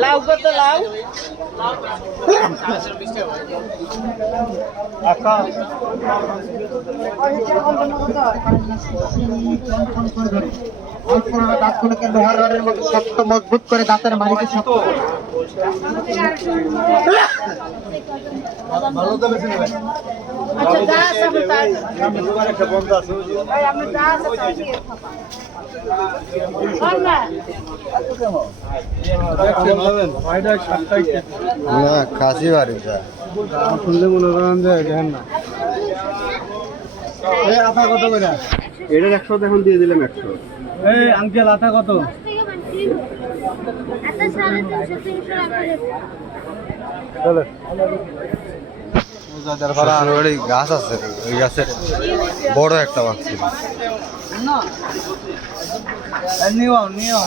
লাউ কত লাউ? দাঁতগুলোকে লোহার রডের মতো শক্ত মজবুত করে দাঁতের মালিকে শক্ত। আচ্ছা যা আছে আমি তাই ভাই আমি যা আছে তাই দিয়ে খাব না না খাসি বাড়ি শুনলে মনে করেন যে দেখেন না এই আটা কত করে এটার একশো এখন দিয়ে দিলাম একশো। এই আঙ্কেল আটা কত? গাছ আছে ওই গাছের বড় একটা মাছ ছিল। নিও নিও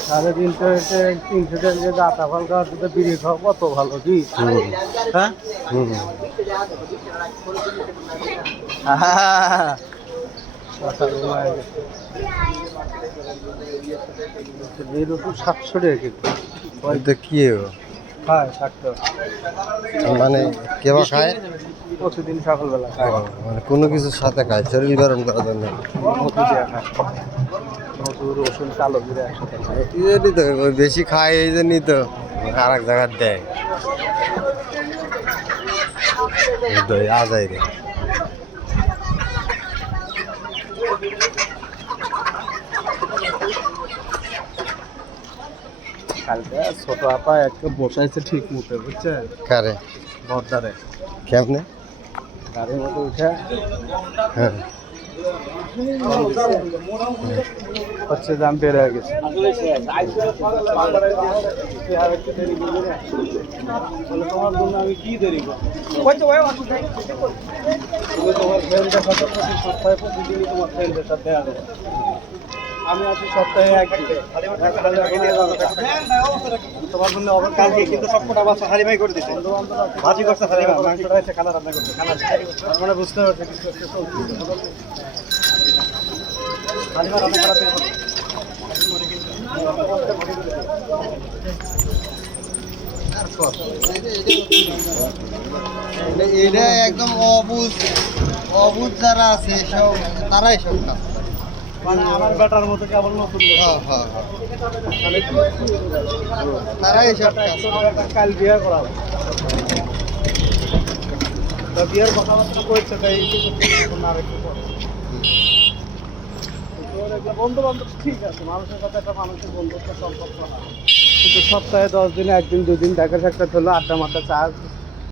সাড়ে তিনশো তিনশো টাকা আটা ফল বিড়ি খাওয়া কত ভালো কি হ্যাঁ। হুম সাতশো টাকা কিন্তু কি মানে কেবা খায়? প্রতিদিন সকালবেলা খায়। মানে কোনো কিছুর সাথে খায় শরীর গরম করার জন্য। রসুন কালো জিরে একসাথে তো বেশি খায় এই জন্যই তো আর এক জায়গায় দেয় আজাই রে কালকে ছোট আপা একটা বসাইছে ঠিক মতো বুঝছেন কারে? বর্দারে। কেমনে? গাড়ির মতো উঠে হ্যাঁ। হচ্ছে দাম হয়ে গেছে। তোমার জন্য আমি কি দেরি করব তোমার ফ্রেন্ডের সাথে তোমার ফ্রেন্ডের সাথে। আমি সপ্তাহে তোমার জন্য অবাক কালকে, কিন্তু সবকটা বাচ্চা হারিমাই করে দিচ্ছে ভাজি করছে হচ্ছে কালার রান্না করছে। মানে বুঝতে পারছে চলছে। হালিমা রান্না করা থেকে এটা একদম অবুজ অবুজ যারা আছে সব তারাই সব কাজ। মানে আমার বেটার মতো কেবল নতুন হ্যাঁ হ্যাঁ হ্যাঁ। কাল বিয়ে তা বিয়ের কথাবার্তা কইছে তাই আর একটু বন্ধু বান্ধব ঠিক আছে মানুষের সাথে একটা মানুষের বন্ধুত্ব সম্পর্ক হয়। কিন্তু সপ্তাহে দশ দিনে একদিন দুদিন দেখা সাক্ষাৎ হলো আড্ডা মাড্ডা চা